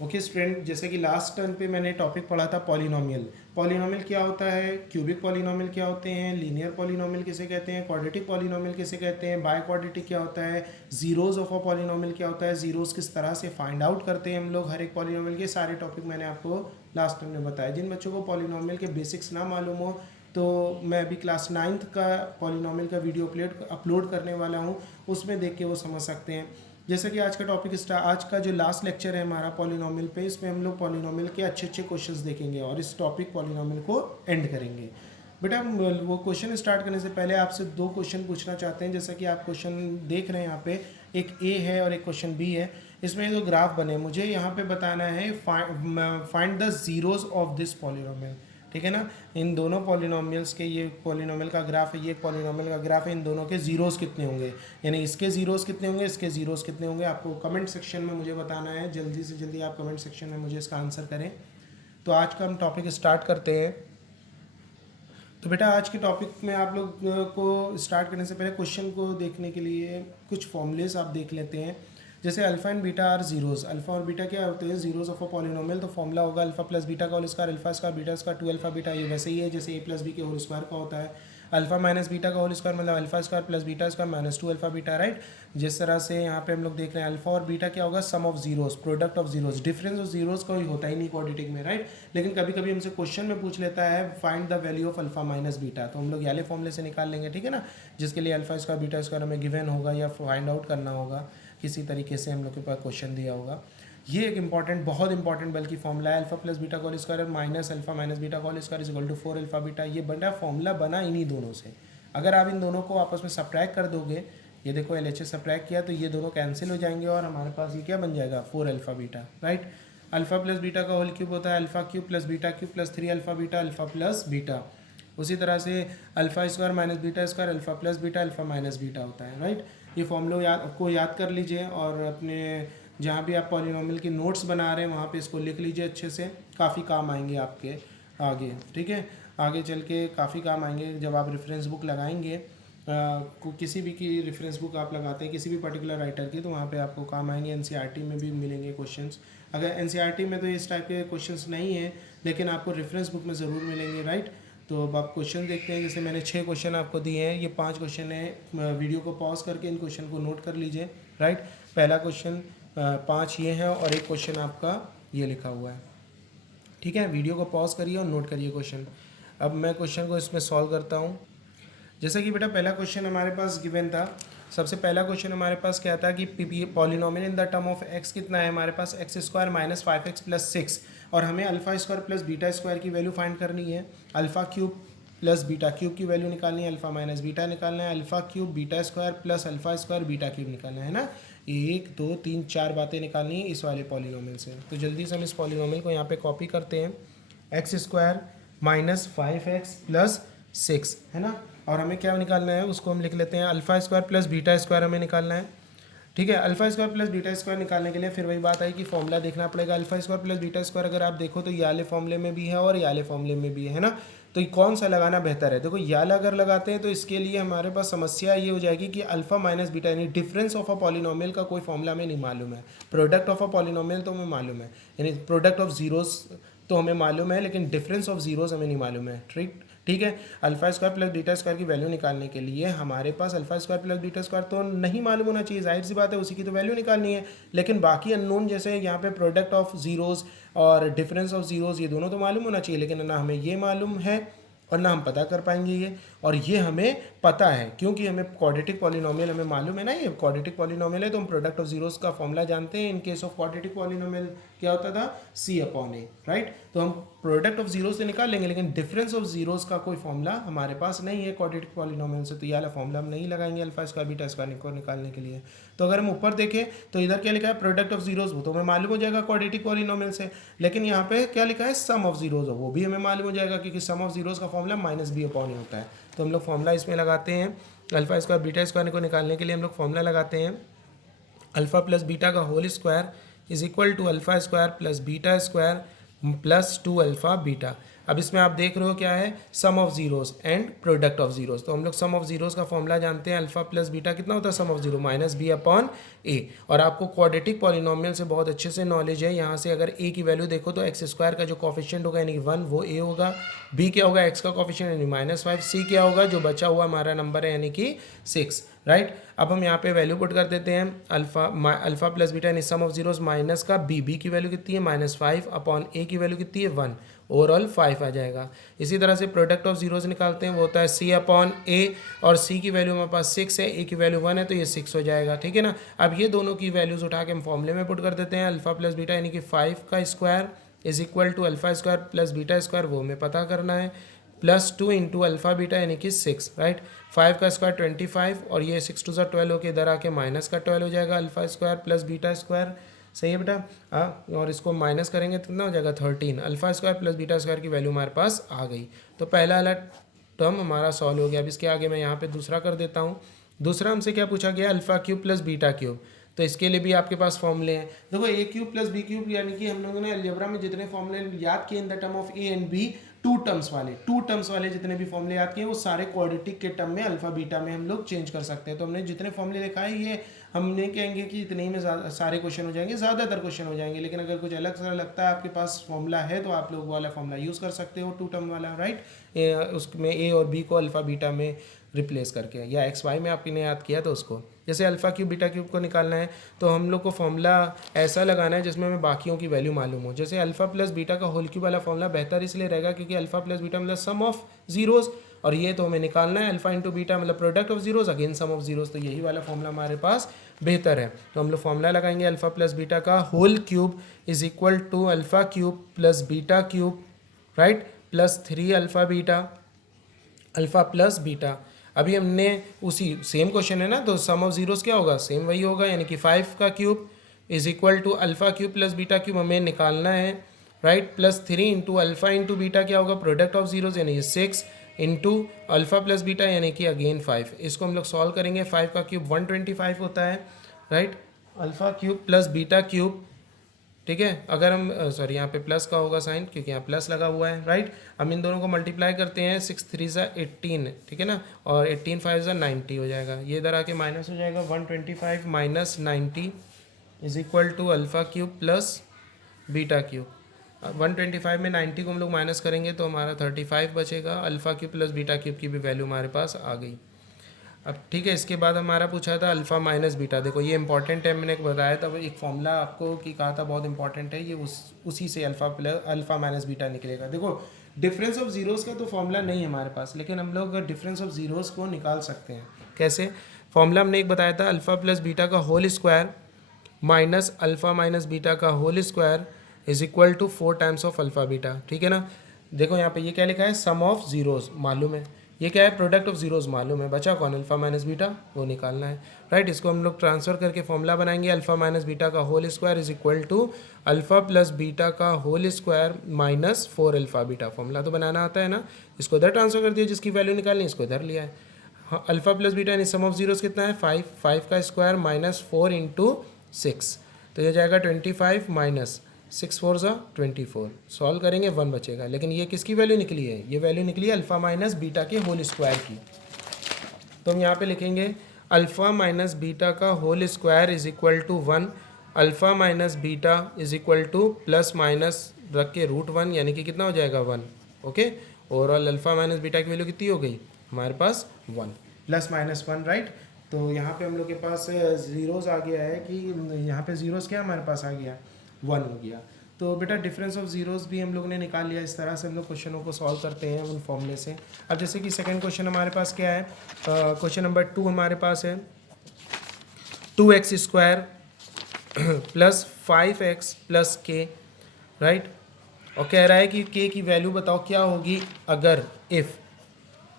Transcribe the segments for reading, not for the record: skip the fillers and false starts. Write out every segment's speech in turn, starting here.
Okay student, जैसे कि last turn पे मैंने टॉपिक पढ़ा था पॉलिनोमियल। पॉलिनोमियल क्या होता है, क्यूबिक पॉलिनोमियल क्या होते हैं, लीनियर पॉलिनोमियल किसे कहते हैं, क्वाड्रेटिक पॉलिनोमियल किसे कहते हैं, बाय क्वाड्रेटिक क्या होता है, जीरोज ऑफ अ पॉलिनोमियल क्या होता है, जीरोज किस तरह से फाइंड आउट करते हैं हम लोग हर एक पॉलिनोमियल के, सारे टॉपिक मैंने आपको लास्ट टर्न में बताया। जिन बच्चों को पॉलिनोमियल के बेसिक्स ना मालूम हो तो मैं अभी क्लास 9th का पॉलिनोमियल का वीडियो अपलोड करने वाला हूँ, उसमें देख के वो समझ सकते हैं। जैसे कि आज का टॉपिक आज का जो लास्ट लेक्चर है हमारा पॉलिनोमियल पे, इसमें हम लोग पॉलिनोमियल के अच्छे अच्छे क्वेश्चंस देखेंगे और इस टॉपिक पॉलिनोमियल को एंड करेंगे। बेटा वो क्वेश्चन स्टार्ट करने से पहले आपसे दो क्वेश्चन पूछना चाहते हैं। जैसा कि आप क्वेश्चन देख रहे हैं यहाँ पे, एक ए है और एक क्वेश्चन बी है। इसमें जो ग्राफ बने, मुझे यहाँ पे बताना है find the zeros of this polynomial. ठीक है ना, इन दोनों पॉलिनोमियल्स के, ये पॉलिनोमियल का ग्राफ है, ये पॉलिनोमियल का ग्राफ है, इन दोनों के जीरोस कितने होंगे, यानी इसके जीरोस कितने होंगे, इसके जीरोस कितने होंगे, आपको कमेंट सेक्शन में मुझे बताना है। जल्दी से जल्दी आप कमेंट सेक्शन में मुझे इसका आंसर करें। तो आज का हम टॉपिक स्टार्ट करते हैं। तो बेटा आज के टॉपिक में आप लोग को स्टार्ट करने से पहले क्वेश्चन को देखने के लिए कुछ फॉर्मूलेस आप देख लेते हैं। जैसे alpha and beta are zeros, alpha और बीटा क्या होते हैं, जीरोज ऑफ अ पॉलिनोमियल। तो फॉर्मूला होगा अल्फा प्लस बीटा का whole square, alpha square beta square 2 alpha beta. ये वैसे ही है जैसे ए प्लस बी के होल स्क्वायर का होता है। अल्फा माइनस बीटा का होल स्क्वायर मतलब alpha square plus beta square minus 2 alpha beta, right. जिस तरह से यहाँ पे हम लोग देख रहे हैं अल्फा और बीटा क्या होगा, sum of zeros, product of zeros. Difference of zeros कोई होता ही नहीं क्वाड्रेटिक में, राइट। लेकिन कभी कभी हमसे क्वेश्चन में पूछ लेता है find the value of alpha minus beta, तो हम लोग याले फॉर्मूले से निकाल लेंगे, ठीक है ना, जिसके लिए अल्फा स्क्वायर बीटा स्क्वायर हमें गिवन होगा या फाइंड आउट करना होगा, किसी तरीके से हम लोग के पास क्वेश्चन दिया होगा। ये एक इंपॉर्टेंट, बहुत इंपॉर्टेंट बल्कि फॉर्मूला है, अल्फा प्लस बीटा का whole square minus alpha minus beta का whole square is equal to 4 alpha beta. ये बड़ा फॉर्मूला बना इन्हीं दोनों से। अगर आप इन दोनों को आपस में सब्ट्रैक्ट कर दोगे, ये देखो एल एच एस सब्ट्रैक्ट किया तो ये दोनों कैंसिल हो जाएंगे और हमारे पास ये क्या बन जाएगा, 4 alpha beta, right. Alpha plus beta का होल क्यूब होता है alpha cube plus beta cube plus 3 alpha beta, alpha plus beta. उसी तरह से alpha square minus beta square alpha plus beta alpha minus beta होता है, राइट। ये formula को याद कर लीजिए और अपने जहाँ भी आप पॉलिनोमियल की नोट्स बना रहे हैं वहाँ पे इसको लिख लीजिए अच्छे से, काफ़ी काम आएंगे आपके आगे, ठीक है। आगे चल के काफ़ी काम आएंगे जब आप रेफरेंस बुक लगाएंगे। किसी भी की रेफरेंस बुक आप लगाते हैं किसी भी पर्टिकुलर राइटर की, तो वहाँ पे आपको काम आएंगे। एनसीईआरटी में भी मिलेंगे क्वेश्चंस। अगर एनसीईआरटी में तो इस टाइप के क्वेश्चंस नहीं है, लेकिन आपको रेफरेंस बुक में ज़रूर मिलेंगे, राइट। तो अब आप क्वेश्चन देखते हैं। जैसे मैंने 6 क्वेश्चन आपको दिए हैं, ये 5 क्वेश्चन है। वीडियो को पॉज करके इन क्वेश्चन को नोट कर लीजिए, राइट। पहला क्वेश्चन 5 ये है और एक क्वेश्चन आपका ये लिखा हुआ है, ठीक है। वीडियो को पॉज करिए और नोट करिए क्वेश्चन। अब मैं क्वेश्चन को इसमें सॉल्व करता हूँ। जैसे कि बेटा पहला क्वेश्चन हमारे पास गिवन था। सबसे पहला क्वेश्चन हमारे पास क्या था कि polynomial in the term of x कितना है हमारे पास, x square minus 5x plus 6, और हमें alpha square plus beta square की वैल्यू फाइंड करनी है। Alpha cube plus beta cube की वैल्यू निकालनी है, अल्फा माइनस बीटा निकालना है, alpha cube beta square plus alpha square beta cube निकालना है ना। 1 2 3 4 बातें निकालनी है इस वाले पॉलिनोमियल से। तो जल्दी से हम इस पॉलिनोमियल को यहाँ पे कॉपी करते हैं। X square minus 5x plus 6 है ना, और हमें क्या निकालना है उसको हम लिख लेते हैं alpha square plus beta square हमें निकालना है, ठीक है। Alpha square plus beta square निकालने के लिए फिर वही बात आई कि फॉर्मूला देखना पड़ेगा। Alpha square plus beta square अगर आप देखो तो याले फॉर्मूले में भी है और याले फॉर्मूले में भी है ना, तो कौन सा लगाना बेहतर है। देखो याला अगर लगाते हैं तो इसके लिए हमारे पास समस्या ये हो जाएगी कि अल्फा माइनस बीटा यानी डिफरेंस ऑफ अ पॉलिनोमियल का कोई फॉर्मूला हमें नहीं मालूम है। प्रोडक्ट ऑफ अ पॉलिनोमियल तो हमें मालूम है, यानी प्रोडक्ट ऑफ जीरोस तो हमें मालूम है, लेकिन डिफरेंस ऑफ जीरोस हमें नहीं मालूम है, ठीक है। Alpha square plus beta square की वैल्यू निकालने के लिए हमारे पास alpha square plus beta square तो नहीं मालूम होना चाहिए, जाहिर सी बात है, उसी की तो वैल्यू निकालनी है। लेकिन बाकी अननोन जैसे यहाँ पे प्रोडक्ट ऑफ जीरोस और डिफरेंस ऑफ जीरोस ये दोनों तो मालूम होना चाहिए, लेकिन ना हमें ये मालूम है और ना हम पता कर पाएंगे ये, और ये हमें पता है क्योंकि हमें क्वाड्रेटिक पॉलिनोमियल हमें मालूम है ना, ये क्वाड्रेटिक पॉलिनोमियल है तो हम प्रोडक्ट ऑफ जीरोस का फॉर्मूला जानते हैं। In case of quadratic polynomial क्या होता था, C/A, राइट। तो हम प्रोडक्ट ऑफ जीरो से निकाल लेंगे, लेकिन डिफरेंस ऑफ जीरोस का कोई फॉर्मूला हमारे पास नहीं है क्वाड्रेटिक पॉलिनोमियल से, तो ये वाला फॉर्मूला हम नहीं लगाएंगे अल्फा स्क्वायर बीटा स्क्वायर को निकालने के लिए। तो अगर हम ऊपर देखें तो इधर क्या लिखा है, प्रोडक्ट ऑफ जीरोस, वो तो हमें मालूम हो जाएगा क्वाड्रेटिक पॉलिनोमियल से, लेकिन यहाँ पे क्या लिखा है, सम ऑफ जीरोस, वो भी हमें मालूम हो जाएगा क्योंकि सम ऑफ जीरोस का फॉर्मूला माइनस बी अपॉन होता है। तो हम लोग फॉर्मूला इसमें लगाते हैं, अल्फा स्क्वायर बीटा स्क्वायर को निकालने के लिए हम लोग फॉर्मूला लगाते हैं अल्फा प्लस बीटा का whole square is equal to alpha square plus beta square plus 2 alpha beta. अब इसमें आप देख रहे हो क्या है, sum of zeros and product of zeros. तो हम लोग सम ऑफ जीरोस का फॉर्मूला जानते हैं, अल्फा प्लस बीटा कितना होता है, sum of zero minus b upon a. और आपको क्वाड्रेटिक पॉलिनोमियल से बहुत अच्छे से नॉलेज है, यहाँ से अगर ए की वैल्यू देखो तो एक्स स्क्वायर का जो कॉफिशिएंट होगा यानी कि 1 वो ए होगा, बी क्या होगा एक्स का कॉफिशिएंट यानी -5, सी क्या होगा जो बचा हुआ हमारा नंबर है यानी कि 6, राइट। अब हम यहाँ पे वैल्यू पुट कर देते हैं, अल्फा प्लस बीटा यानी सम ऑफ जीरोस माइनस का बी की वैल्यू कितनी है -5 अपॉन ए की वैल्यू कितनी है 1, ओवरऑल 5 आ जाएगा। इसी तरह से प्रोडक्ट ऑफ जीरोस निकालते हैं, वो होता है सी अपॉन ए, और सी की वैल्यू हमारे पास 6 है, ए की वैल्यू 1 है, तो ये 6 हो जाएगा, ठीक है ना। अब ये दोनों की वैल्यूज उठा के हम फॉर्मूले में पुट कर देते हैं, अल्फा प्लस बीटा यानी कि 5 का square is equal to alpha square plus beta square, वो हमें पता करना है, +2 इंटू अल्फा बीटा यानी कि 6, राइट। 5 का स्क्वायर 25 और ये 6 टू 12 होकर इधर आके माइनस का 12 हो जाएगा, alpha square plus beta square, सही है बेटा। हाँ, और इसको माइनस करेंगे तो कितना हो जाएगा 13, alpha square plus beta square की वैल्यू हमारे पास आ गई। तो पहला वाला टर्म हमारा सॉल्व हो गया। अब इसके आगे मैं यहाँ पे दूसरा कर देता हूँ। दूसरा हमसे क्या पूछा गया, alpha cube plus beta cube. तो इसके लिए भी आपके पास फॉर्मूले हैं। देखो ए क्यूब प्लस बी क्यूब यानी कि हम लोगों ने अलजेब्रा में जितने फॉर्मूले याद किए in the term of A and B, two terms वाले जितने भी फॉर्मूले याद किए वो सारे क्वाड्रेटिक के टर्म में अल्फा बीटा में हम लोग चेंज कर सकते हैं। तो हमने जितने फॉर्मूले लिखा है ये हमने कहेंगे कि इतने ही में सारे क्वेश्चन हो जाएंगे, ज़्यादातर क्वेश्चन हो जाएंगे। लेकिन अगर कुछ अलग सा लगता है आपके पास फॉर्मूला है तो आप लोग वाला फॉर्मूला यूज़ कर सकते हो, टू टर्म वाला, राइट। उसमें ए और बी को अल्फा बीटा में रिप्लेस करके, या एक्स वाई में आपने याद किया तो उसको, जैसे अल्फा क्यूब बीटा क्यूब को निकालना है तो हम लोग को फॉर्मूला ऐसा लगाना है जिसमें हमें बाकियों की वैल्यू मालूम हो। जैसे अल्फा प्लस बीटा का होल क्यूब वाला फॉर्मूला बेहतर इसलिए रहेगा क्योंकि अल्फा प्लस बीटा मतलब सम ऑफ जीरोस, और ये तो हमें निकालना है अल्फा इंटू बीटा मतलब product of zeros again sum of zeros, तो यही वाला फॉर्मूला हमारे पास बेहतर है। तो हम लोग फॉर्मूला लगाएंगे अल्फा प्लस बीटा का whole cube is equal to alpha cube plus beta cube, right, plus 3 alpha beta, alpha plus beta. अभी हमने उसी सेम क्वेश्चन है ना, तो सम ऑफ जीरोस क्या होगा, सेम वही होगा, यानी कि 5 का cube is equal to alpha cube plus beta cube हमें निकालना है, right, plus 3 into alpha into beta क्या होगा, प्रोडक्ट ऑफ जीरोस यानी 6 इंटू अल्फा प्लस बीटा यानी कि अगेन 5। इसको हम लोग सॉल्व करेंगे, 5 का क्यूब 125 होता है, right, alpha cube plus beta cube, ठीक है। अगर हम सॉरी यहाँ पे प्लस का होगा साइन क्योंकि यहाँ प्लस लगा हुआ है, राइट। हम इन दोनों को मल्टीप्लाई करते हैं, 6 3 ज़ा 18, ठीक है ना, और 18 5 ज़ा 90 हो जाएगा, ये इधर आके माइनस हो जाएगा, 125 minus 90 is equal to alpha cube plus beta cube. 125 में 90 को हम लोग माइनस करेंगे तो हमारा 35 बचेगा, alpha cube plus beta cube की भी वैल्यू हमारे पास आ गई। अब ठीक है, इसके बाद हमारा पूछा था अल्फ़ा माइनस बीटा। देखो ये इंपॉर्टेंट है, मैंने बताया था एक फॉर्मूला आपको कि कहा था बहुत इंपॉर्टेंट है, ये उसी से अल्फ़ा माइनस बीटा निकलेगा। देखो डिफरेंस ऑफ जीरोस का तो फॉर्मूला नहीं है हमारे पास, लेकिन हम लोग डिफरेंस ऑफ जीरोस को निकाल सकते हैं। कैसे, फॉर्मूला हमने एक बताया था, अल्फ़ा प्लस बीटा का whole square minus alpha minus beta का whole square is equal to 4 times of alpha beta, ठीक है ना। देखो यहाँ पे ये क्या लिखा है, सम ऑफ जीरोस मालूम है, ये क्या है, प्रोडक्ट ऑफ जीरोस मालूम है, बचा कौन, अल्फा माइनस बीटा, वो निकालना है, राइट। इसको हम लोग ट्रांसफर करके फॉर्मूला बनाएंगे, अल्फा माइनस बीटा का whole square is equal to alpha plus beta का whole square minus 4 alpha beta. Formula तो बनाना आता है ना, इसको इधर ट्रांसफर कर दिया, जिसकी वैल्यू निकालनी इसको इधर लिया है। हाँ, अल्फा प्लस बीटा यानी सम ऑफ जीरोस कितना है 5 का स्क्वायर माइनस 4 इंटू 6, तो ये जाएगा 25 माइनस 6 4 ज़ा 24, सॉल्व करेंगे 1 बचेगा। लेकिन ये किसकी वैल्यू निकली है, ये वैल्यू निकली है अल्फ़ा माइनस बीटा के होल स्क्वायर की। तो हम यहाँ पे लिखेंगे अल्फ़ा माइनस बीटा का whole square is equal to 1, alpha minus beta is equal to plus minus रख के √1 यानी कि कितना हो जाएगा 1, okay. Overall alpha minus beta की वैल्यू कितनी हो गई हमारे पास 1 प्लस माइनस 1, राइट। तो यहाँ पे हम लोग के पास जीरोस आ गया है कि यहाँ पे जीरोस क्या हमारे पास आ गया 1 हो गया। तो बेटा डिफरेंस ऑफ जीरोस भी हम लोग ने निकाल लिया। इस तरह से हम लोग क्वेश्चनों को सॉल्व करते हैं उन फॉर्मूले से। अब जैसे कि सेकंड क्वेश्चन हमारे पास क्या है, क्वेश्चन नंबर 2 हमारे पास है 2x square plus 5x plus k, right. और कह रहा है कि k की वैल्यू बताओ क्या होगी अगर इफ़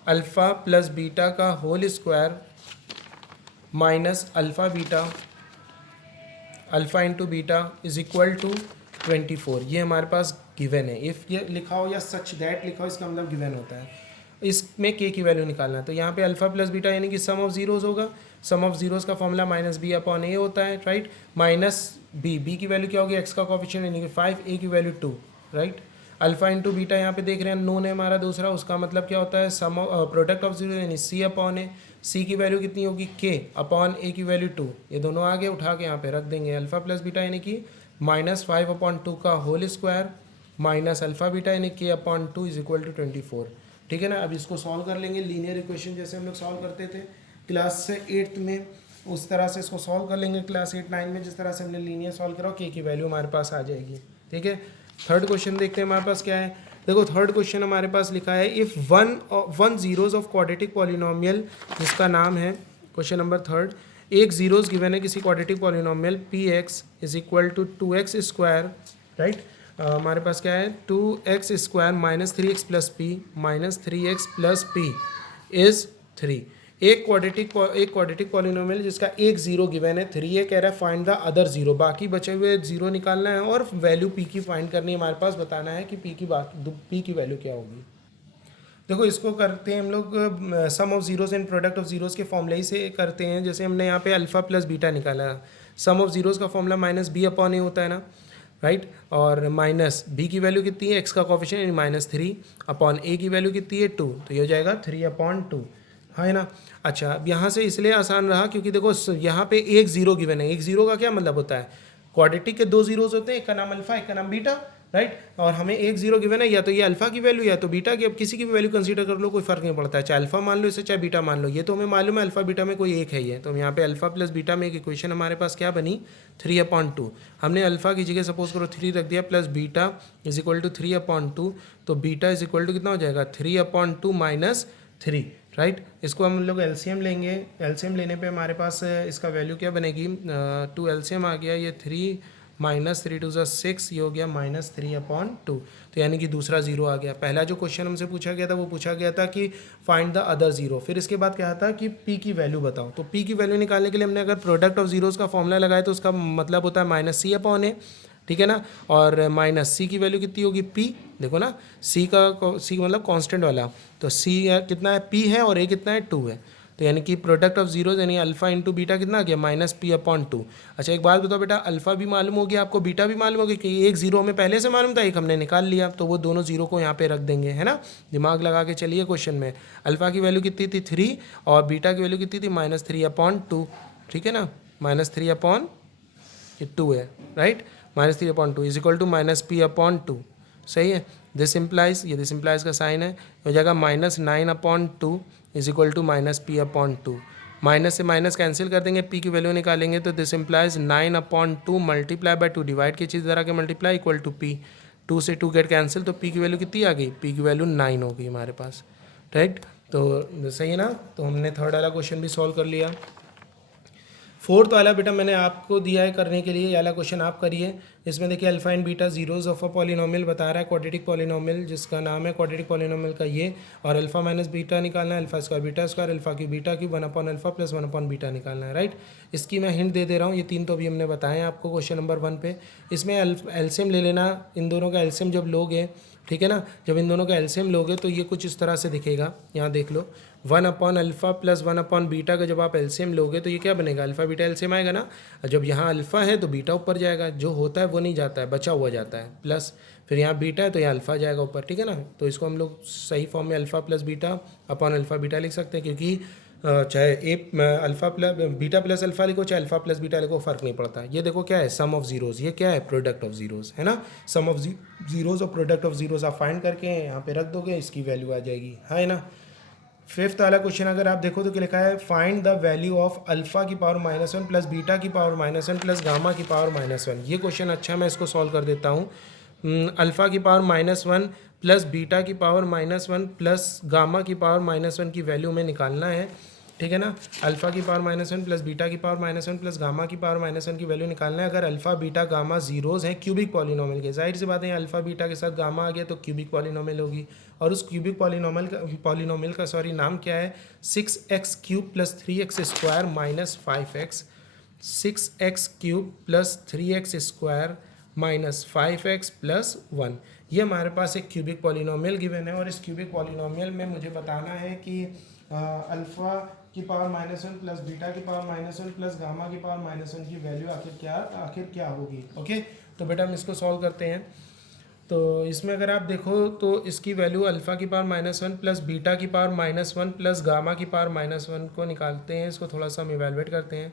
अल्फ़ा प्लस बीटा का whole square minus alpha beta alpha into beta is equal to 24। ये हमारे पास गिवन है, इफ़ ये लिखा हो या सच दैट लिखा हो इसका मतलब गिवन होता है। इसमें के की वैल्यू निकालना है, तो यहाँ पे अल्फ़ा प्लस बीटा यानी कि सम ऑफ जीरोस होगा, सम ऑफ जीरोस का फॉर्मूला माइनस बी अपॉन ए होता है, राइट। माइनस बी की वैल्यू क्या होगी, एक्स का कोएफिशिएंट यानी कि 5, ए की value 2, right. Alpha into beta यहाँ पे देख रहे हैं नोन है हमारा दूसरा, उसका मतलब क्या होता है सम प्रोडक्ट ऑफ जीरो यानी सी अपॉन ए, सी की वैल्यू कितनी होगी के अपॉन ए की वैल्यू 2, ये दोनों आगे उठा के यहाँ पे रख देंगे। अल्फा प्लस बीटा यानी कि -5/2 का whole square minus alpha beta यानी के अपॉन 2 इज इक्वल टू 24। ठीक है ना। अब इसको सॉल्व कर लेंगे लीनियर इक्वेशन जैसे हम लोग सॉल्व करते थे क्लास से 8th में, उस तरह से इसको सॉल्व कर लेंगे क्लास 8-9 में जिस तरह से हमने लीनियर सॉल्व करा, के की वैल्यू हमारे पास आ जाएगी। ठीक है। थर्ड क्वेश्चन देखते हैं हमारे पास क्या है। देखो थर्ड क्वेश्चन हमारे पास लिखा है if one zeros of quadratic polynomial, जिसका नाम है क्वेश्चन नंबर थर्ड, एक जीरोज गिवन है किसी quadratic polynomial P X is equal to 2x square, right. हमारे पास क्या है 2x square minus 3x plus P minus 3x plus P is 3। एक क्वाड्रेटिक पॉलिनोमियल जिसका एक जीरो गिवन है 3, ये कह रहा है फाइंड द अदर जीरो, बाकी बचे हुए जीरो निकालना है और वैल्यू पी की फाइंड करनी है, हमारे पास बताना है कि पी की वैल्यू क्या होगी। देखो इसको करते हैं हम लोग sum of zeros and product of zeros के फॉर्मूले ही से करते हैं। जैसे हमने यहाँ पे अल्फा प्लस बीटा निकाला, सम ऑफ जीरोज का फॉर्मूला माइनस बी अपॉन ए होता है ना, राइट। और माइनस बी की वैल्यू कितनी है, एक्स का कोफिशिएंट यानी -3 अपॉन ए की वैल्यू कितनी है 2, तो ये हो जाएगा 3/2, है ना। अच्छा अब यहाँ से इसलिए आसान रहा क्योंकि देखो यहाँ पे एक जीरो गिवन है। एक जीरो का क्या मतलब होता है, क्वाड्रेटिक के दो जीरोज होते हैं, एक का नाम अल्फा एक का नाम बीटा, राइट। और हमें एक जीरो गिवन है, या तो ये अल्फा की वैल्यू या तो बीटा की, अब किसी की भी वैल्यू कंसीडर कर लो, कोई फर्क नहीं पड़ता है, चाहे अल्फा मान लो इसे चाहे बीटा मान लो, ये तो हमें मालूम है अल्फा बीटा में कोई एक है ये, तो यहाँ पे अल्फा प्लस बीटा में एक इक्वेशन हमारे पास क्या बनी 3/2। हमने अल्फा की जगह सपोज करो 3 रख दिया, plus beta is equal to 3/2, तो बीटा इज इक्वल टू कितना हो जाएगा 3/2 माइनस 3, राइट। इसको हम लोग एलसीएम लेंगे, एलसीएम लेने पे हमारे पास इसका वैल्यू क्या बनेगी, 2 एलसीएम आ गया, ये 3 माइनस 3 2 6, ये हो गया -3/2, तो यानी कि दूसरा जीरो आ गया। पहला जो क्वेश्चन हमसे पूछा गया था वो पूछा गया था कि फाइंड द अदर जीरो, फिर इसके बाद क्या था कि पी की वैल्यू बताओ। तो पी की वैल्यू निकालने के लिए हमने अगर प्रोडक्ट ऑफ जीरोज का फॉर्मूला लगाया तो उसका मतलब होता है -c/a, ठीक है ना। और माइनस सी की वैल्यू कितनी होगी पी, देखो ना सी मतलब कांस्टेंट वाला, तो सी कितना है पी है और ए कितना है 2 है, तो यानी कि प्रोडक्ट ऑफ जीरोज यानी अल्फा इंटू बीटा कितना आ गया -p/2। अच्छा एक बात बताओ बेटा, अल्फा भी मालूम हो गया आपको, बीटा भी मालूम हो गया कि एक जीरो हमें पहले से मालूम था, एक हमने निकाल लिया, तो वो दोनों जीरो को यहाँ पे रख देंगे, है ना। दिमाग लगा के चलिए क्वेश्चन में, अल्फा की वैल्यू कितनी थी 3 और बीटा की वैल्यू कितनी थी -3/2, ठीक है ना, -3/2 है, right. -3/2 is equal to -p/2, सही है। दिस इम्प्लाइज, ये दिस इम्प्लाइज का साइन है, हो जाएगा -9/2 is equal to -p/2। Minus से माइनस कैंसिल कर देंगे, p की वैल्यू निकालेंगे, तो this implies 9/2 multiply by 2, divide की चीज़ जरा के मल्टीप्लाई इक्वल टू p, 2 से 2 गेट कैंसिल, तो p की वैल्यू कितनी आ गई, p की वैल्यू 9 हो गई हमारे पास, राइट। तो सही है ना। तो हमने थर्ड वाला क्वेश्चन भी सॉल्व कर लिया। फोर्थ वाला बेटा मैंने आपको दिया है करने के लिए, ये वाला क्वेश्चन आप करिए। इसमें देखिए alpha and beta zeros of a polynomial बता रहा है, क्वाड्रेटिक पॉलिनोमियल जिसका नाम है क्वाड्रेटिक पॉलिनोमियल का ये, और अल्फा माइनस बीटा निकालना है, alpha square beta square, alpha की बीटा की 1/अल्फा प्लस 1/बीटा निकालना है, राइट। इसकी मैं हिंट दे दे रहा हूँ, ये तीन तो अभी हमने बताए हैं आपको क्वेश्चन नंबर 1 पे। इसमें एलसीएम ले लेना, इन दोनों का एलसीएम जब लोगे, ठीक है ना, जब इन दोनों का एलसीएम लोगे तो ये कुछ इस तरह से दिखेगा, यहाँ देख लो 1/अल्फा प्लस 1/बीटा का जब आप एलसीएम लोगे तो ये क्या बनेगा, अल्फा बीटा एलसीएम आएगा ना। जब यहाँ अल्फा है तो बीटा ऊपर जाएगा, जो होता है वो नहीं जाता है, बचा हुआ जाता है, प्लस फिर यहाँ बीटा है तो यहाँ अल्फा जाएगा ऊपर, ठीक है ना। तो इसको हम लोग सही फॉर्म में alpha plus beta upon alpha beta लिख सकते हैं, क्योंकि चाहे alpha plus beta plus alpha लिखो चाहे अल्फा प्लस बीटा लिखो, फ़र्क नहीं पड़ता। ये देखो क्या है, सम ऑफ जीरोज़, ये क्या है, प्रोडक्ट ऑफ जीरोज़, है ना। सम ऑफ जीरोज़ और प्रोडक्ट ऑफ जीरोज़ आप फाइंड करके यहाँ पे रख दोगे, इसकी वैल्यू आ जाएगी, है ना। फिफ्थ वाला क्वेश्चन अगर आप देखो तो क्या लिखा है, find the value of alpha की पावर -1 प्लस बीटा की पावर -1 प्लस गामा की पावर -1। ये क्वेश्चन अच्छा है, मैं इसको सॉल्व कर देता हूँ। अल्फा की पावर -1 प्लस बीटा की पावर -1 प्लस गामा की पावर -1 की वैल्यू में निकालना है, ठीक है ना। अल्फा की पावर -1 प्लस बीटा की पावर -1 प्लस गामा की पावर -1 की वैल्यू निकालना है। अगर अल्फा बीटा गामा जीरोज़ हैं क्यूबिक पॉलिनोमियल के, जाहिर सी बात है अल्फा बीटा के साथ गामा आ गया तो क्यूबिक पॉलिनोमियल होगी, और उस क्यूबिक पॉलिनोमियल का नाम क्या है, 6x³ plus 3x square minus 5x, 6x³ plus 3x square minus 5x plus 1। ये हमारे पास एक क्यूबिक पॉलिनोमियल गिवन है, और इस क्यूबिक पॉलिनोमियल में मुझे बताना है कि अल्फ़ा की पावर -1 प्लस बीटा की पावर -1 प्लस गामा की पावर -1 की वैल्यू आखिर क्या होगी। ओके, तो बेटा हम इसको सॉल्व करते हैं। तो इसमें अगर आप देखो तो इसकी वैल्यू अल्फ़ा की पावर -1 प्लस बीटा की पावर -1 प्लस गामा की पावर -1 को निकालते हैं। इसको थोड़ा सा हम इवेलुएट करते हैं।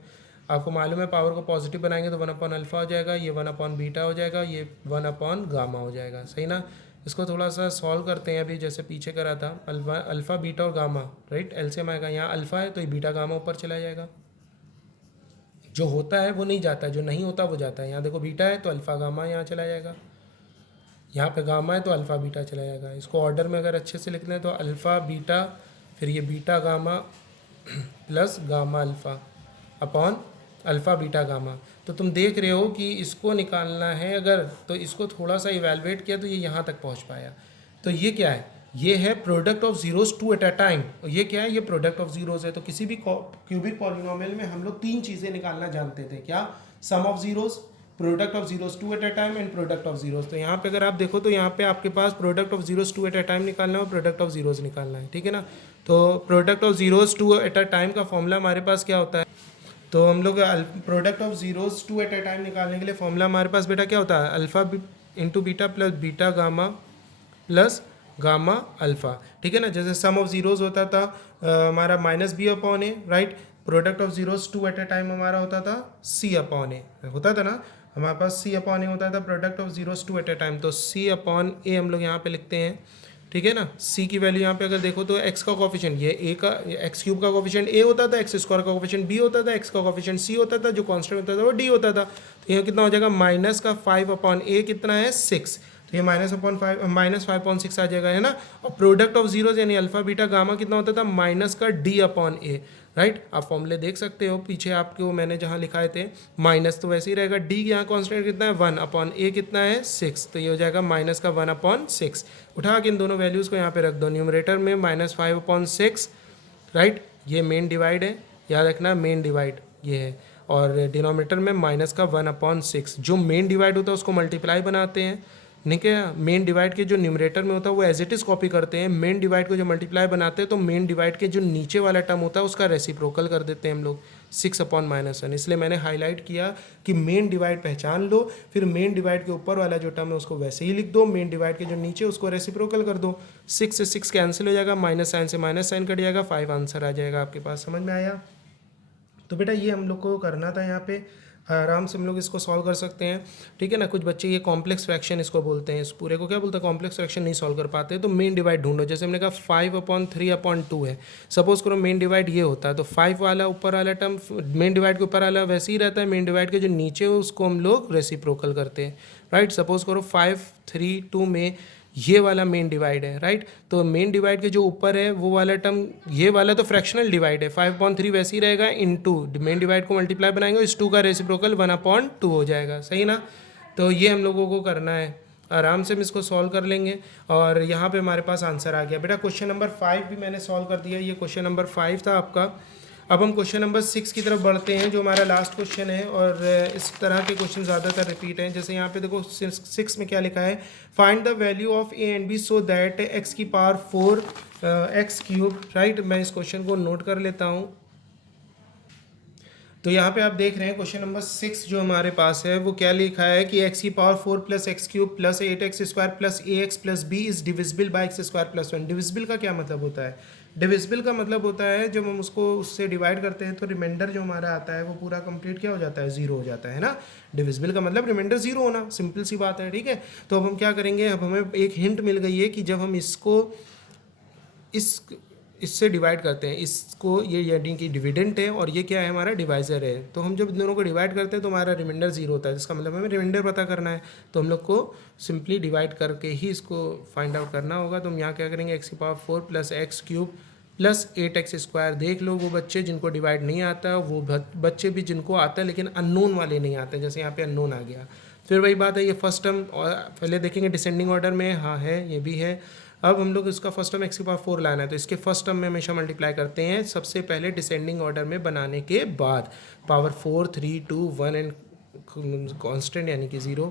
आपको मालूम है पावर को पॉजिटिव बनाएंगे तो 1/अल्फ़ा हो जाएगा, ये 1/बीटा हो जाएगा, ये 1/गामा हो जाएगा, सही ना। इसको थोड़ा सा सॉल्व करते हैं अभी, जैसे पीछे करा था। अल्फ़ा बीटा और गामा, राइट, एलसीएम आएगा। यहाँ अल्फ़ा है तो ये बीटा गामा ऊपर चला जाएगा, जो होता है वो नहीं जाता, जो नहीं होता वो जाता है। यहाँ देखो बीटा है तो अल्फ़ा गामा यहाँ चला जाएगा, यहाँ पे गामा है तो अल्फ़ा बीटा चला जाएगा। इसको ऑर्डर में अगर अच्छे से लिख लें तो अल्फ़ा बीटा, फिर ये beta gamma plus gamma alpha upon alpha beta gamma. तो तुम देख रहे हो कि इसको निकालना है अगर, तो इसको थोड़ा सा इवेलुएट किया तो ये यहाँ तक पहुँच पाया। तो ये क्या है, ये है product of zeros two at a time. ये क्या है, ये प्रोडक्ट ऑफ जीरोस है। तो किसी भी क्यूबिक पॉलिनोमियल में हम लोग तीन चीज़ें निकालना जानते थे, क्या, sum of zeros, product of zeros two at a time and product of zeros. तो यहाँ पे अगर आप देखो तो यहाँ पे आपके पास product of zeros two at a time निकालना है और प्रोडक्ट ऑफ जीरोस निकालना है, ठीक है ना। तो product of zeros two at a time का फॉर्मूला हमारे पास क्या होता है, तो हम लोग product of zeros two at a time निकालने के लिए फॉर्मूला हमारे पास बेटा क्या होता है, alpha into beta plus beta gamma plus gamma alpha, ठीक है ना। जैसे सम ऑफ जीरोस होता था हमारा -b/a, right. Product of zeros two at a time हमारा होता था c/a, होता था ना, हमारे पास c/a होता था product of zeros two at a time. तो c/a हम लोग यहाँ पे लिखते हैं, ठीक है ना। c की वैल्यू यहाँ पे अगर देखो तो x का कोफिशिएंट, ये a का, एक्स क्यूब का कोफिशिएंट a होता था, एक्स स्क्वायर का कोफिशिएंट b होता था, x का कोफिशिएंट c होता था, जो कांस्टेंट होता था वो d होता था। तो ये कितना हो जाएगा, माइनस का 5/a कितना है 6, तो ये -5/6 आ जाएगा, है ना। और प्रोडक्ट ऑफ जीरोस यानी अल्फा बीटा गामा कितना होता था, माइनस का d/a, राइट। आप फॉर्मूले देख सकते हो पीछे आपको मैंने जहाँ लिखाए थे, माइनस तो वैसे ही रहेगा, डी यहाँ कांस्टेंट कितना है 1/a कितना है 6, तो ये हो जाएगा माइनस का 1/6। उठा के इन दोनों वैल्यूज़ को यहाँ पे रख दो, न्यूमरेटर में -5/6, राइट, ये मेन डिवाइड है, याद रखना मेन डिवाइड ये है, और डिनोमिनेटर में माइनस का 1/6। जो मेन डिवाइड होता है उसको मल्टीप्लाई बनाते हैं, ठीक है। मेन डिवाइड के जो न्यूमरेटर में होता है वो एज इट इज़ कॉपी करते हैं, मेन डिवाइड को जो मल्टीप्लाई बनाते हैं तो मेन डिवाइड के जो नीचे वाला टर्म होता है उसका रेसिप्रोकल कर देते हैं हम लोग 6/-1। इसलिए मैंने हाईलाइट किया कि मेन डिवाइड पहचान लो, फिर मेन डिवाइड के ऊपर वाला जो टर्म है उसको वैसे ही लिख दो, मेन डिवाइड के जो नीचे उसको रेसिप्रोकल कर दो। 6 से 6 कैंसिल हो जाएगा, माइनस साइन से माइनस साइन कट जाएगा, 5 आंसर आ जाएगा आपके पास। समझ में आया। तो बेटा ये हम लोग को करना था, यहाँ पे आराम से हम लोग इसको सॉल्व कर सकते हैं, ठीक है ना। कुछ बच्चे ये कॉम्प्लेक्स फ्रैक्शन इसको बोलते हैं, इस पूरे को क्या बोलते हैं, कॉम्प्लेक्स फ्रैक्शन नहीं सॉल्व कर पाते, तो मेन डिवाइड ढूंढो। जैसे हमने कहा 5/3/2 है, सपोज करो मेन डिवाइड ये होता है, तो 5 वाला ऊपर वाला टर्म मेन डिवाइड के ऊपर वाला वैसे ही रहता है, मेन डिवाइड के जो नीचे हो उसको हम लोग रेसिप्रोकल करते हैं, राइट। सपोज करो 5/3/2 में ये वाला मेन डिवाइड है, राइट। तो मेन डिवाइड के जो ऊपर है वो वाला टर्म, ये वाला तो फ्रैक्शनल डिवाइड है, 5/3 वैसे ही रहेगा, इनटू मेन डिवाइड को मल्टीप्लाई बनाएंगे, इस 2 का रेसिप्रोकल 1/2 हो जाएगा, सही ना। तो ये हम लोगों को करना है, आराम से हम इसको सॉल्व कर लेंगे। और यहाँ पे हमारे पास आंसर आ गया बेटा। क्वेश्चन नंबर 5 भी मैंने सॉल्व कर दिया, ये क्वेश्चन नंबर 5 था आपका। अब हम क्वेश्चन नंबर 6 की तरफ बढ़ते हैं, जो हमारा लास्ट क्वेश्चन है, और इस तरह के क्वेश्चन ज़्यादातर रिपीट हैं। जैसे यहाँ पे देखो 6 में क्या लिखा है, find the value of a and b so that x की पावर 4 x³, राइट। मैं इस क्वेश्चन को नोट कर लेता हूँ। तो यहाँ पे आप देख रहे हैं क्वेश्चन नंबर 6 जो हमारे पास है वो क्या लिखा है कि x की power 4 plus x³ plus 8x² plus ax plus b is divisible by x² + 1। Divisible का क्या मतलब होता है, डिविजिबल का मतलब होता है जब हम उसको उससे डिवाइड करते हैं तो रिमाइंडर जो हमारा आता है वो पूरा कंप्लीट क्या हो जाता है, जीरो हो जाता है ना। डिविजिबल का मतलब रिमाइंडर जीरो होना, सिंपल सी बात है, ठीक है। तो अब हम क्या करेंगे, अब हमें एक हिंट मिल गई है कि जब हम इसको इससे डिवाइड करते हैं, इसको ये यानी कि डिविडेंट है और ये क्या है हमारा डिवाइज़र है, तो हम जब इन दोनों को डिवाइड करते हैं तो हमारा रिमाइंडर जीरो होता है, इसका मतलब हमें रिमाइंडर पता करना है। तो हम लोग को सिंपली डिवाइड करके ही इसको फाइंड आउट करना होगा। तो हम यहाँ क्या करेंगे, x की power 4 plus x³ plus 8x²। देख लो वो बच्चे जिनको डिवाइड नहीं आता है, वो बच्चे भी जिनको आता है लेकिन अननोन वाले नहीं आते, जैसे यहाँ पे अननोन आ गया। फिर वही बात है, ये फर्स्ट टर्म पहले देखेंगे डिसेंडिंग ऑर्डर में, हाँ है, ये भी है। अब हम लोग इसका फर्स्ट टर्म x की पावर 4 लाना है, तो इसके फर्स्ट टर्म में हमेशा मल्टीप्लाई करते हैं सबसे पहले डिसेंडिंग ऑर्डर में बनाने के बाद। पावर 4 3 2 1 एंड कांस्टेंट यानी कि 0,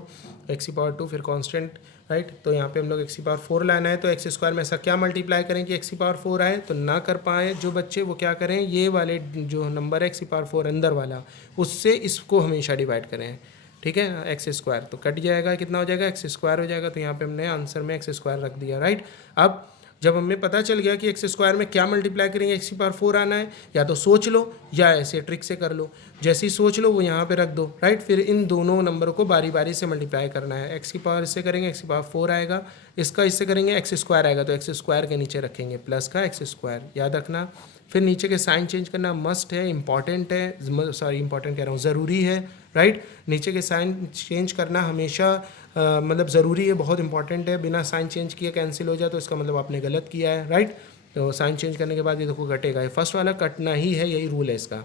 x की पावर 2 फिर कांस्टेंट, राइट। तो यहाँ पे हम लोग x की पावर 4 लाना है, तो x² में ऐसा क्या मल्टीप्लाई करें कि x की पावर 4 आए, तो ना कर पाए जो बच्चे वो क्या करें, ये वाले जो नंबर है x की पावर 4 अंदर वाला, उससे इसको हमेशा डिवाइड करें, ठीक है, एक्स स्क्वायर तो कट जाएगा, कितना हो जाएगा एक्स स्क्वायर हो जाएगा। तो यहाँ पे हमने आंसर में एक्स स्क्वायर रख दिया, राइट। अब जब हमें पता चल गया कि एक्स स्क्वायर में क्या मल्टीप्लाई करेंगे, एक्स की पावर 4 आना है, या तो सोच लो या ऐसे ट्रिक से कर लो। जैसे ही सोच लो वो यहाँ पे रख दो, राइट। फिर इन दोनों नंबर को बारी बारी से मल्टीप्लाई करना है। एक्स की पावर इससे करेंगे, एक्स की पावर 4 आएगा, इसका इससे करेंगे एक्स स्क्वायर आएगा, तो एक्स स्क्वायर के नीचे रखेंगे प्लस का एक्स स्क्वायर, याद रखना। फिर नीचे के साइन चेंज करना मस्ट है, इंपॉर्टेंट है, सॉरी इंपॉर्टेंट कह रहा हूँ, ज़रूरी है, राइट। नीचे के साइन चेंज करना हमेशा मतलब ज़रूरी है, बहुत इंपॉर्टेंट है। बिना साइन चेंज किए कैंसिल हो जाए तो इसका मतलब आपने गलत किया है, राइट। तो साइन चेंज करने के बाद ये देखो कटेगा, ये फर्स्ट वाला कटना ही है, यही रूल है इसका।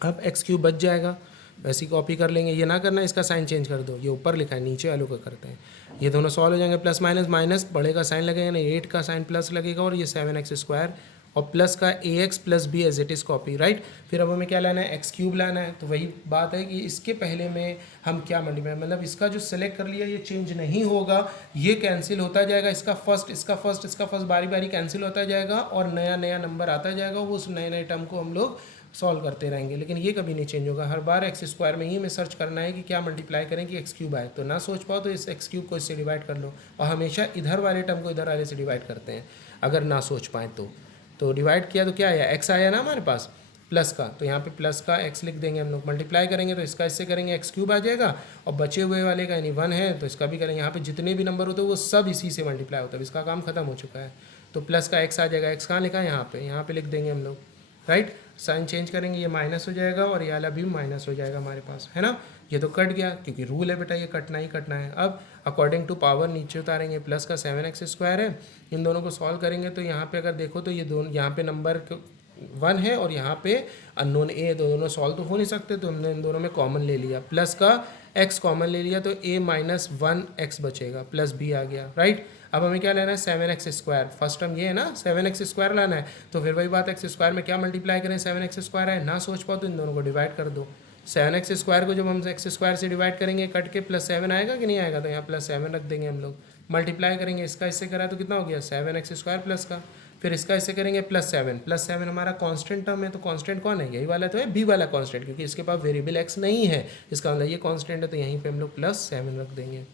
अब एक्स क्यूब बच जाएगा, वैसी कॉपी कर लेंगे, ये ना करना इसका साइन चेंज कर दो, ये ऊपर लिखा है नीचे वालों का करते हैं। ये दोनों सॉल्व हो जाएंगे, प्लस माइनस माइनस बड़े का साइन लगेगा ना, 8 का साइन प्लस लगेगा, और ये 7x स्क्वायर और प्लस का ax plus B as it is copy, right. फिर अब हमें क्या लाना है, एक्स क्यूब लाना है। तो वही बात है कि इसके पहले में हम क्या मल्टीप्लाई, मतलब इसका जो सेलेक्ट कर लिया ये चेंज नहीं होगा, ये कैंसिल होता जाएगा, इसका फर्स्ट इसका फर्स्ट इसका फर्स्ट बारी बारी कैंसिल होता जाएगा, और नया नया नंबर आता जाएगा, वो उस नए नए टर्म को हम लोग सॉल्व करते रहेंगे। लेकिन ये कभी नहीं चेंज होगा, हर बार एक्स स्क्वायर में ही हमें सर्च करना है कि क्या मल्टीप्लाई करें कि एक्स क्यूब आए। तो ना सोच पाओ तो इस एक्स क्यूब को इससे डिवाइड कर लो, और हमेशा इधर वाले टर्म को इधर वाले से डिवाइड करते हैं अगर ना सोच पाएँ तो डिवाइड किया तो क्या आया, एक्स आया ना हमारे पास प्लस का, तो यहाँ पे प्लस का एक्स लिख देंगे हम लोग। मल्टीप्लाई करेंगे तो इसका इससे करेंगे एक्स क्यूब आ जाएगा, और बचे हुए वाले का यानी 1 है तो इसका भी करेंगे। यहाँ पे जितने भी नंबर होते हैं वो सब इसी से मल्टीप्लाई होता है, इसका काम खत्म हो चुका है। तो प्लस का एक्स आ जाएगा, एक्स कहाँ लिखा है यहाँ पे लिख देंगे हम लोग, राइट। साइन चेंज करेंगे, ये माइनस हो जाएगा और ये वाला भी माइनस हो जाएगा हमारे पास, है ना। ये तो कट गया क्योंकि रूल है बेटा, ये कटना ही कटना है। अब अकॉर्डिंग टू पावर नीचे उतारेंगे, प्लस का 7x स्क्वायर है, इन दोनों को सॉल्व करेंगे तो यहाँ पे अगर देखो तो ये दोनों यहाँ पे नंबर 1 है और यहाँ पे अननोन a, दोनों सॉल्व तो हो नहीं सकते, तो हमने इन दोनों में कॉमन ले लिया, प्लस का x कॉमन ले लिया, तो a माइनस 1x बचेगा, प्लस b आ गया, राइट। अब हमें क्या लेना है, 7x स्क्वायर, फर्स्ट टर्म ये है ना, 7x स्क्वायर लाना है। तो फिर वही बात, एक्स स्क्वायर में क्या मल्टीप्लाई करें, 7x स्क्वायर है, ना सोच पाओ तो इन दोनों को डिवाइड कर दो। 7x स्क्वायर को जब हम एक्स स्क्वायर से डिवाइड करेंगे कट के, प्लस 7 आएगा कि नहीं आएगा, तो यहाँ प्लस 7 रख देंगे हम लोग। मल्टीप्लाई करेंगे, इसका इससे करा तो कितना हो गया 7x स्क्वायर प्लस का, फिर इसका इससे करेंगे +7 हमारा कांस्टेंट टर्म है, तो कांस्टेंट कौन है, यही वाला तो है, बी वाला कांस्टेंट, क्योंकि इसके पास वेरिएबल एक्स नहीं है, इसका मतलब ये कांस्टेंट है, तो यहीं पे हम लोग +7 रख देंगे।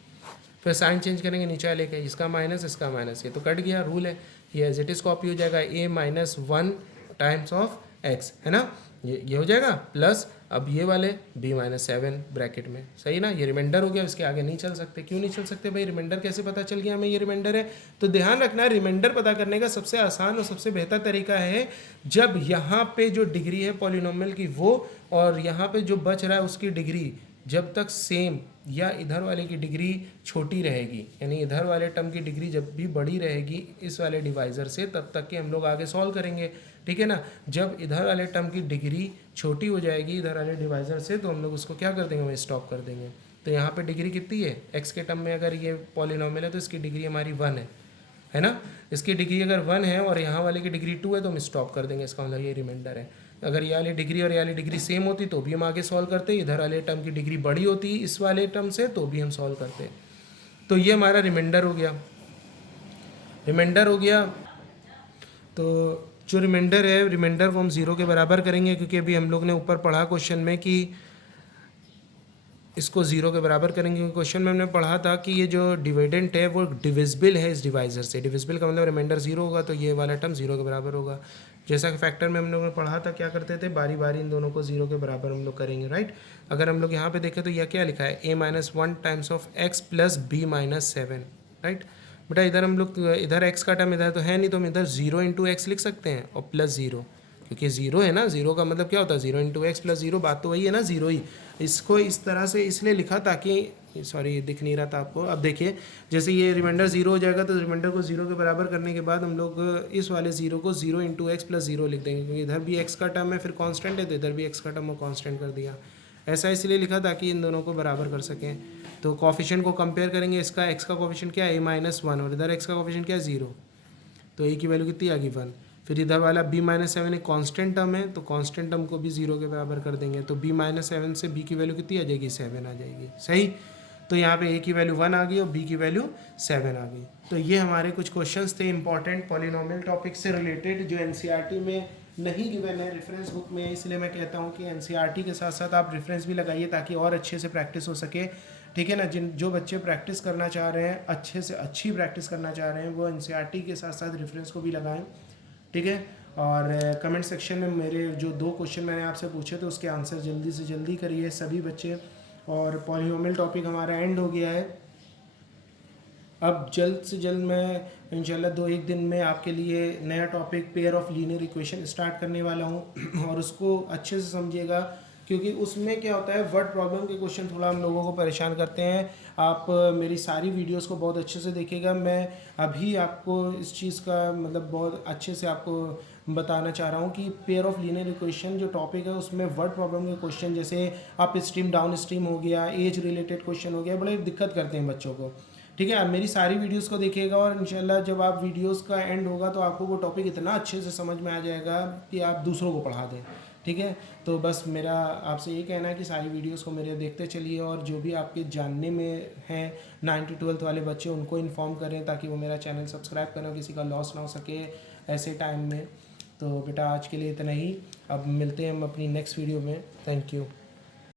फिर साइन चेंज करेंगे नीचे वाले के, इसका माइनस इसका माइनस, ये तो कट गया, रूल है, ये एज इट इज कॉपी हो जाएगा, a minus 1 times of x, है ना, ये हो जाएगा प्लस, अब ये वाले b माइनस 7 ब्रैकेट में, सही ना। ये रिमाइंडर हो गया, इसके आगे नहीं चल सकते। क्यों नहीं चल सकते भाई, रिमाइंडर कैसे पता चल गया हमें ये रिमाइंडर है, तो ध्यान रखना रिमाइंडर पता करने का सबसे आसान और सबसे बेहतर तरीका है जब यहाँ पे जो डिग्री है पॉलिनोमियल की वो, और यहाँ पे जो बच रहा है उसकी डिग्री जब तक सेम या इधर वाले की डिग्री छोटी रहेगी, यानी इधर वाले टर्म की डिग्री जब भी बड़ी रहेगी इस वाले डिवाइज़र से, तब तक के हम लोग आगे सॉल्व करेंगे, ठीक है ना। जब इधर वाले टर्म की डिग्री छोटी हो जाएगी इधर वाले डिवाइज़र से, तो हम लोग उसको क्या कर देंगे, वहीं स्टॉप कर देंगे। तो यहाँ पे डिग्री कितनी है, एक्स के टर्म में अगर ये पॉलिनोमियल है तो इसकी डिग्री हमारी 1 है ना। इसकी डिग्री अगर 1 है और यहाँ वाले की डिग्री 2 है तो हम स्टॉप कर देंगे, इसका मतलब ये रिमाइंडर है। अगर ये वाली डिग्री और ये वाली डिग्री सेम होती तो भी हम आगे सॉल्व करते, इधर वाले टर्म की डिग्री बड़ी होती इस वाले टर्म से तो भी हम सॉल्व करते। तो ये हमारा रिमाइंडर हो गया, तो जो रिमाइंडर है, रिमाइंडर को हम 0 के बराबर करेंगे, क्योंकि अभी हम लोग ने ऊपर पढ़ा क्वेश्चन में कि इसको 0 के बराबर करेंगे, क्योंकि क्वेश्चन में हमने पढ़ा था कि ये जो डिविडेंट है वो डिविजिबल है इस डिवाइज़र से। डिविजिबल का मतलब रिमाइंडर 0 होगा, तो ये वाला टर्म 0 के बराबर होगा। जैसा कि फैक्टर में हम लोगों ने पढ़ा था, क्या करते थे, बारी बारी इन दोनों को 0 के बराबर हम लोग करेंगे, राइट। अगर हम लोग यहाँ पे देखें तो यह क्या लिखा है, a minus 1 times of x plus b minus 7, right. बेटा इधर हम लोग, इधर x का टर्म इधर तो है नहीं, तो हम इधर 0 इंटू एक्स लिख सकते हैं और प्लस 0, क्योंकि 0 है ना, 0 का मतलब क्या होता है 0 इंटू एक्स प्लस 0, बात तो वही है ना, 0 ही। इसको इस तरह से इसलिए लिखा ताकि, सॉरी दिख नहीं रहा था आपको, अब देखिए जैसे ये रिमाइंडर 0 हो जाएगा तो रिमाइंडर को 0 के बराबर करने के बाद हम लोग इस वाले 0 को 0 इंटू एक्स प्लस 0 लिख देंगे, क्योंकि इधर भी x का टर्म है फिर कांस्टेंट है, तो इधर भी x का टर्म और कांस्टेंट कर दिया। ऐसा इसलिए लिखा ताकि इन दोनों को बराबर कर सकें। तो कोफिशिएंट को कंपेयर करेंगे, इसका x का कोफिशिएंट क्या है, a माइनस 1, और इधर x का कोफिशिएंट क्या है 0, तो a की वैल्यू कितनी आ गई 1। फिर इधर वाला b माइनस 7 एक कॉन्स्टेंट टर्म है, तो कॉन्स्टेंट टर्म को भी 0 के बराबर कर देंगे, तो b माइनस 7 से b की वैल्यू कितनी आ जाएगी 7 आ जाएगी, सही। तो यहाँ पे a की वैल्यू 1 आ गई और b की वैल्यू 7 आ गई। तो ये हमारे कुछ क्वेश्चंस थे इंपॉर्टेंट पॉलिनोमियल टॉपिक से रिलेटेड, जो एनसीईआरटी में नहीं गिवन है रेफरेंस बुक में, इसलिए मैं कहता हूँ कि एनसीईआरटी के साथ साथ आप रेफरेंस भी लगाइए ताकि और अच्छे से प्रैक्टिस हो सके। ठीक है ना, जो बच्चे प्रैक्टिस करना चाह रहे हैं, अच्छे से अच्छी प्रैक्टिस करना चाह रहे हैं, वो एनसीईआरटी के साथ साथ रेफरेंस को भी लगाएं। ठीक है, और कमेंट सेक्शन में मेरे जो 2 क्वेश्चन मैंने आपसे पूछे थे उसके आंसर जल्दी से जल्दी करिए सभी बच्चे। और पॉलीनोमियल टॉपिक हमारा एंड हो गया है। अब जल्द से जल्द मैं इंशाल्लाह 2-1 दिन में आपके लिए नया topic pair of linear equation start करने वाला हूँ और उसको अच्छे से समझिएगा, क्योंकि उसमें क्या होता है, वर्ड प्रॉब्लम के क्वेश्चन थोड़ा हम लोगों को परेशान करते हैं। आप मेरी सारी वीडियोस को बहुत अच्छे से देखिएगा। मैं अभी आपको इस चीज़ का मतलब बहुत अच्छे से आपको बताना चाह रहा हूँ कि पेयर ऑफ लीनियर इक्वेशन जो टॉपिक है उसमें वर्ड प्रॉब्लम के क्वेश्चन, जैसे अप स्ट्रीम डाउन स्ट्रीम हो गया, एज रिलेटेड क्वेश्चन हो गया, बड़े दिक्कत करते हैं बच्चों को। ठीक है, आप मेरी सारी वीडियोस को देखिएगा और इंशाल्लाह जब आप वीडियोस का एंड होगा तो आपको वो टॉपिक इतना अच्छे से समझ में आ जाएगा कि आप दूसरों को पढ़ा दें। ठीक है, तो बस मेरा आपसे ये कहना है कि सारी वीडियोस को मेरे देखते चलिए और जो भी आपके जानने में हैं 9th to 12th वाले बच्चे उनको इन्फॉर्म करें ताकि वो मेरा चैनल सब्सक्राइब करें, किसी का लॉस ना हो सके ऐसे टाइम में। तो बेटा आज के लिए इतना ही, अब मिलते हैं हम अपनी नेक्स्ट वीडियो में। Thank you.